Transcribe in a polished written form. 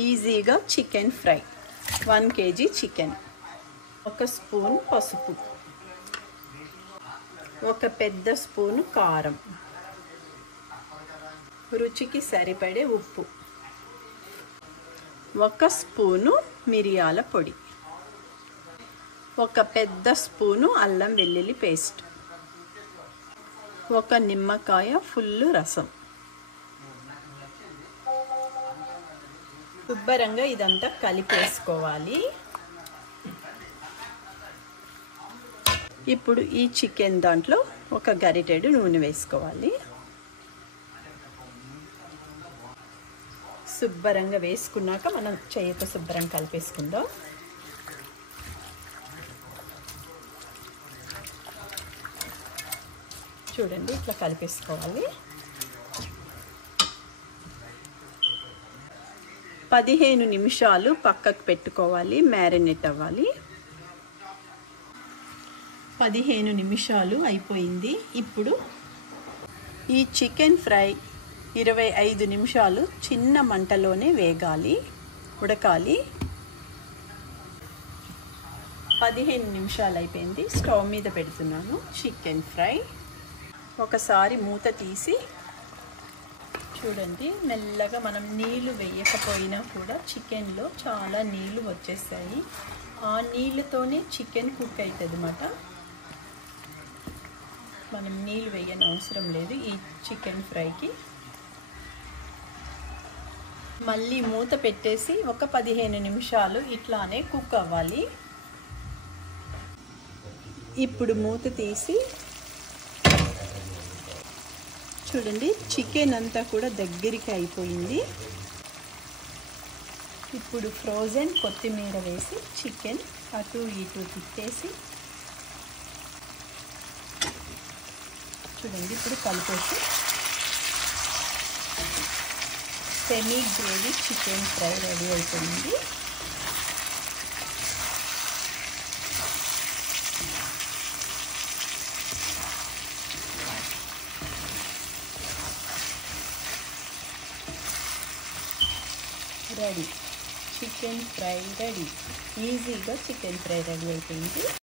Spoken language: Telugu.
ఈజీగా chicken fry 1 kg chicken, 1 spoon పసుపు, 1 పెద్ద స్పూను కారం, రుచికి సరిపడే ఉప్పు, 1 స్పూను మిరియాల పొడి, 1 పెద్ద స్పూను అల్లం వెల్లుల్లి పేస్ట్, 1 నిమ్మకాయ ఫుల్ రసం. శుభ్రంగా ఇదంతా కలిపేసుకోవాలి. ఇప్పుడు ఈ చికెన్ దాంట్లో 1 గరిటెడు నూనె వేసుకోవాలి. శుభ్రంగా వేసుకున్నాక మనం చేయితో శుభ్రంగా కలిపేసుకుందాం. చూడండి, ఇట్లా కలిపేసుకోవాలి. 15 నిమిషాలు పక్కకు పెట్టుకోవాలి, మ్యారినేట్ అవ్వాలి. 15 నిమిషాలు అయిపోయింది. ఇప్పుడు ఈ చికెన్ ఫ్రై 25 నిమిషాలు చిన్న మంటలోనే వేగాలి, ఉడకాలి. 15 నిమిషాలు అయిపోయింది. స్టవ్ మీద పెడుతున్నాను చికెన్ ఫ్రై. ఒకసారి మూత తీసి చూడండి, మెల్లగా మనం నీళ్ళు వేయకపోయినా కూడా చికెన్లో చాలా నీళ్ళు వచ్చేస్తాయి. ఆ నీళ్ళతోనే చికెన్ కుక్ అవుతుంది అన్నమాట. మనం నీళ్ళు వేయని అవసరం లేదు ఈ చికెన్ ఫ్రైకి. మళ్ళీ మూత పెట్టేసి ఒక 15 నిమిషాలు ఇట్లానే కుక్ అవ్వాలి. ఇప్పుడు మూత తీసి చూడండి, చికెన్ అంతా కూడా దగ్గరికి అయిపోయింది. ఇప్పుడు ఫ్రోజన్ కొత్తిమీర వేసి చికెన్ అటు ఇటు తిప్పేసి చూడండి, ఇప్పుడు కలిపేసి semi gravy chicken fry ready అయిపోయింది. Ready, chicken fry ready. ఈజీగా చికెన్ ఫ్రై రెడీ అయిపోయింది.